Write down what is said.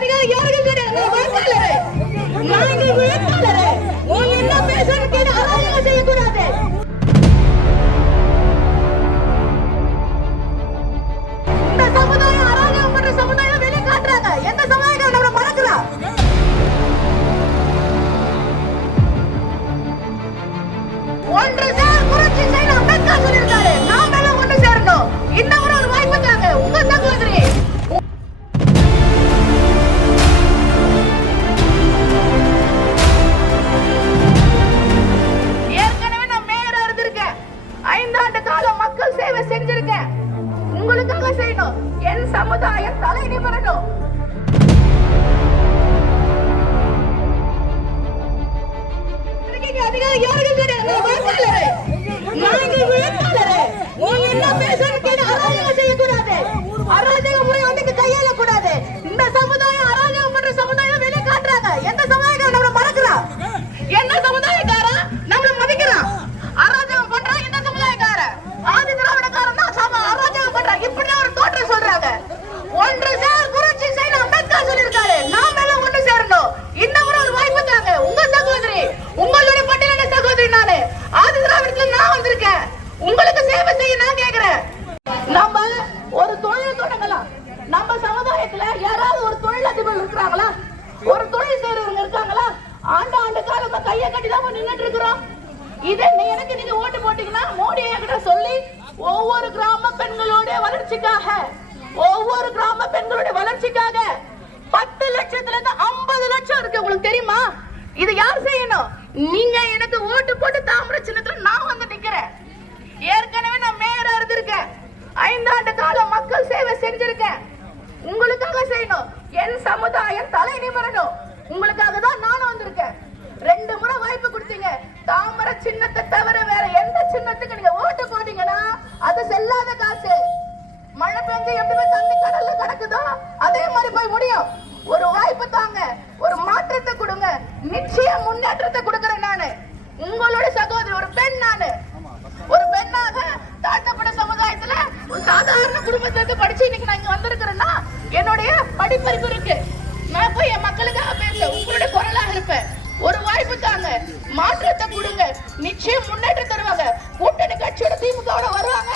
அதிகாரி யாருக்கும் கிடையாது. நான் இங்க வேட்பாளரே. நீங்க என்ன பேசுறதுக்கு அராஜகம் செய்யக்கூடாது. இந்த சமுதாயம் அராஜகம் பண்ற சமுதாயம் வெளியே காட்டுறாங்க. எந்த சமுதாயம் நம்மள மறக்கலாம்? ஒன்று சேர் புரட்சி செய்யணும் அம்பேத்கர் சொல்லியிருக்காரு. நாம எல்லாம் ஒன்று சேரணும். இன்னும் ஒரு வாய்ப்பு தாங்க. உங்க சகோதரி ஏற்கனவே நான் மேயரா இருந்திருக்கேன். 5 ஆண்டு காலம் மக்கள் சேவை செஞ்சிருக்கேன். உங்களுக்காக செய்யணும். என் சமுதாயம் தலை நிமிரணும். அதிகாரி யாருக்கும் கிடையாது. நான் இங்க வேட்பாளரே. நீங்க என்ன பேசுறதுக்கு அராஜகம் செய்யக்கூடாது. அராஜக முறை வந்து கையாள கூடாது. இந்த சமுதாயம் அராஜகம் பண்ற சமுதாயம் வெளியே காட்டுறாங்க. எந்த சமுதாயம் நம்மள மறக்கிறான்? என்ன சமுதாயக்காரன் நம்மள மதிக்கிறான்? அராஜகம் பண்ற இந்த சமுதாயக்காரன் ஆதி திராவிடக்காரன் தான் அராஜகம் பண்ற. இப்படி ஒரு தோற்றம் சொல்றாங்க. ஒன்று சேர் புரட்சி செய்யணும் அம்பேத்கர் சொல்லியிருக்காரு. நாம எல்லாம் ஒன்று சேரணும். இன்னும் ஒரு வாய்ப்பு தாங்க. உங்க சகோதரி, உங்களுடைய பட்டியலின சகோதரி நானு. ஆதி திராவிடத்துல நான் வந்திருக்கேன். உங்களுக்கு சேவை செய்ய நான் கேக்குறேன். நம்ம ஒரு தொழில் தொடங்கலாம். நம்ம சமுதாயத்துல யாராவது ஒரு தொழிலதிபர் இருக்கிறாங்களா? ஒரு தொழில் செய்யறவங்க இருக்காங்களா? ஆண்டு காலமா கையை கட்டி தான் நின்னுட்டு இருக்கிறோம். இதை நீங்க ஓட்டு போட்டீங்கன்னா மோடி கிட்ட சொல்லி ஒவ்வொரு கிராம பெண்களுடைய வளர்ச்சிக்காக 10 லட்சத்துல இருந்து 50 லட்சம் இருக்கு. உங்களுக்கு தெரியுமா? இது யார் செய்யணும்? நீங்க எனக்கு ஓட்டு போட்டு தாமரை சின்னத்துல நான் வந்து நிக்கிறேன். ஏற்கனவே நான் மேயரா இருந்திருக்கேன். 5 ஆண்டு காலம் மக்கள் சேவை செஞ்சிருக்கேன். உங்களுக்காக செய்யணும். என் சமுதாயம் தலை நிமிரணும். உங்களுக்காக தான் நானும் வந்திருக்கேன். 2 முறை வாய்ப்பு கொடுத்தீங்க. தாமரை சின்னத்தை தவிர வேற எந்த சின்னத்துக்கு நீங்க ஓட்டு போட்டீங்கன்னா அது செல்லாத காசு. மழை பெஞ்சு எப்படி தண்ணி கடல்ல கிடக்குதோ அதே மாதிரி போய் முடியும். ஒரு வாய்ப்பு தாங்க. ஒரு மாற்றத்தை கொடுங்க. நிச்சயம் முன்னேற்றத்தை கொடுக்கிறேன் நானு. உங்களோட சகோதரி, ஒரு பெண் நானு. ஒரு பெண்ணாக தாழ்த்தப்பட்ட சமுதாயத்துல ஒரு சாதாரண குடும்பத்திற்கு படிச்சு இன்னைக்கு நான் இங்க வந்திருக்கிறேன்னா என்னுடைய படிப்பறிவு இருக்கு. நான் போய் என் மக்களுக்காக பேசுறேன். உங்களுடைய குரலாக இருப்பேன். ஒரு வாய்ப்பு தாங்க. மாற்றத்தை கொடுங்க. நிச்சயம் முன்னேற்றம் தருவாங்க. கூட்டணி கட்சியோட திமுக வருவாங்க.